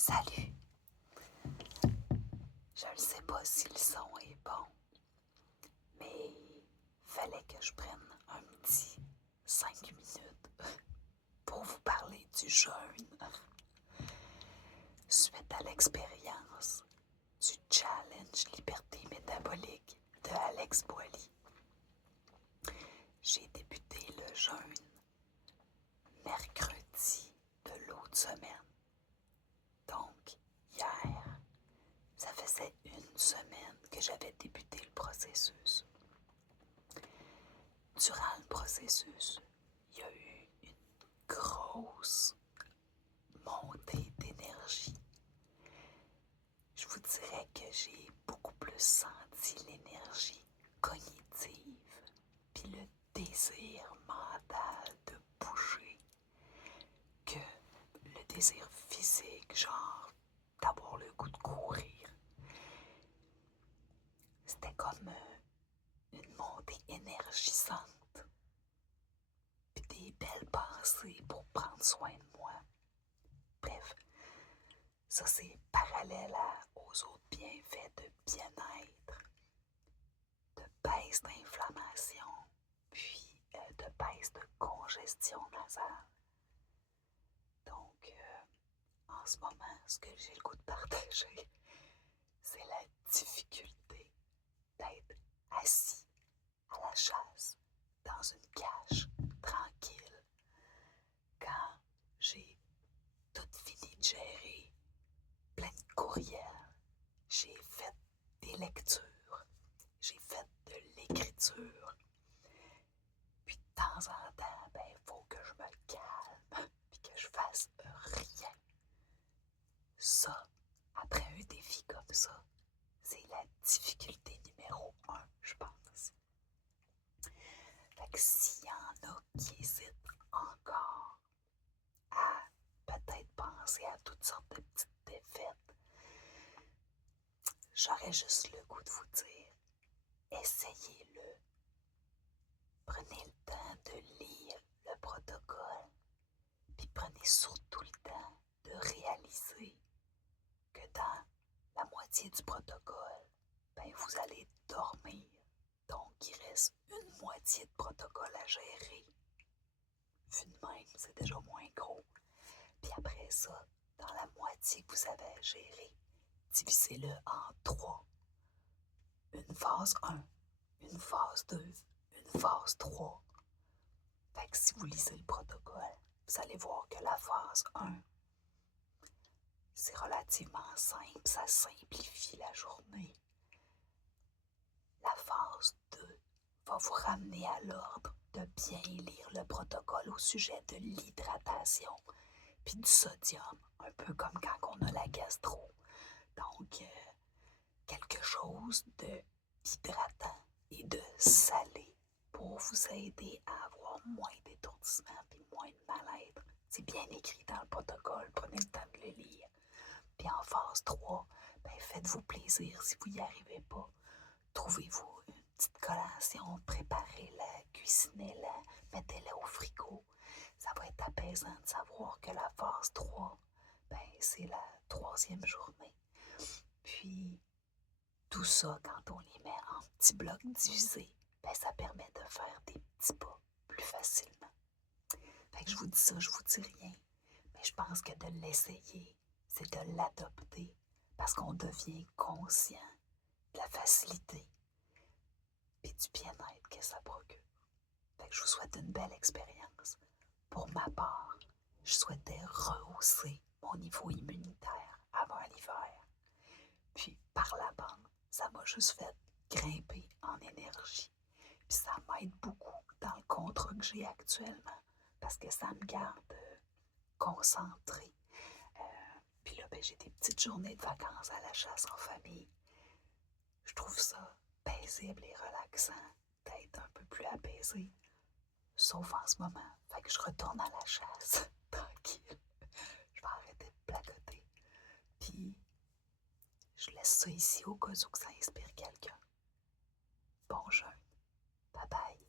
Salut! Je ne sais pas si le son est bon, mais fallait que je prenne un petit 5 minutes pour vous parler du jeûne. Suite à l'expérience du Challenge Liberté Métabolique de Alex Boily, j'ai débuté le jeûne mercredi de l'autre semaine. Donc, hier, ça faisait une semaine que j'avais débuté le processus. Durant le processus, il y a eu une grosse montée d'énergie. Je vous dirais que j'ai beaucoup plus senti l'énergie cognitive puis le désir mental de bouger que le désir physique, genre d'avoir le goût de courir. C'était comme une montée énergisante puis des belles pensées pour prendre soin de moi. Bref, ça c'est parallèle aux autres bienfaits de bien-être, de baisse d'inflammation, puis de baisse de congestion nasale. Donc, en ce moment, ce que j'ai le goût de partager, c'est la difficulté d'être assis à la chasse, dans une cage, tranquille, quand j'ai tout fini de gérer plein de courriels, j'ai fait des lectures, j'ai fait de l'écriture, puis de temps en temps, il faut que je me calme, puis que je fasse rien. Ça, après un défi comme ça, c'est la difficulté numéro 1, je pense. Fait que s'il y en a qui hésitent encore à peut-être penser à toutes sortes de petites défaites, j'aurais juste le goût de vous dire, essayez-le. Prenez le temps de lire le protocole, puis prenez surtout le temps de réaliser que dans la moitié du protocole, vous allez dormir. Donc, il reste une moitié de protocole à gérer. Vu de même, c'est déjà moins gros. Puis après ça, dans la moitié que vous avez à gérer, divisez-le en 3. Une phase 1, une phase 2, une phase 3. Fait que si vous lisez le protocole, vous allez voir que la phase 1, c'est relativement simple, ça simplifie la journée. La phase 2 va vous ramener à l'ordre de bien lire le protocole au sujet de l'hydratation puis du sodium, un peu comme quand on a la gastro. Donc, quelque chose d'hydratant et de salé pour vous aider à avoir moins d'étourdissement et moins de mal-être. C'est bien écrit dans le protocole, prenez le temps de le lire. Puis en phase 3, faites-vous plaisir si vous n'y arrivez pas. Trouvez-vous une petite collation, préparez-la, cuisinez-la, mettez-la au frigo. Ça va être apaisant de savoir que la phase 3, c'est la 3e journée. Puis, tout ça, quand on les met en petits blocs divisés, ça permet de faire des petits pas plus facilement. Fait que je vous dis ça, je vous dis rien. Mais je pense que de l'essayer, c'est de l'adopter parce qu'on devient conscient de la facilité et du bien-être que ça procure. Fait que je vous souhaite une belle expérience. Pour ma part, je souhaitais rehausser mon niveau immunitaire avant l'hiver. Puis par la bande, ça m'a juste fait grimper en énergie. Puis ça m'aide beaucoup dans le contrat que j'ai actuellement parce que ça me garde concentrée. Puis là, j'ai des petites journées de vacances à la chasse en famille. Je trouve ça paisible et relaxant d'être un peu plus apaisé. Sauf en ce moment. Fait que je retourne à la chasse. Tranquille. Je vais arrêter de placoter. Puis, je laisse ça ici au cas où que ça inspire quelqu'un. Bon jeûne. Bye bye.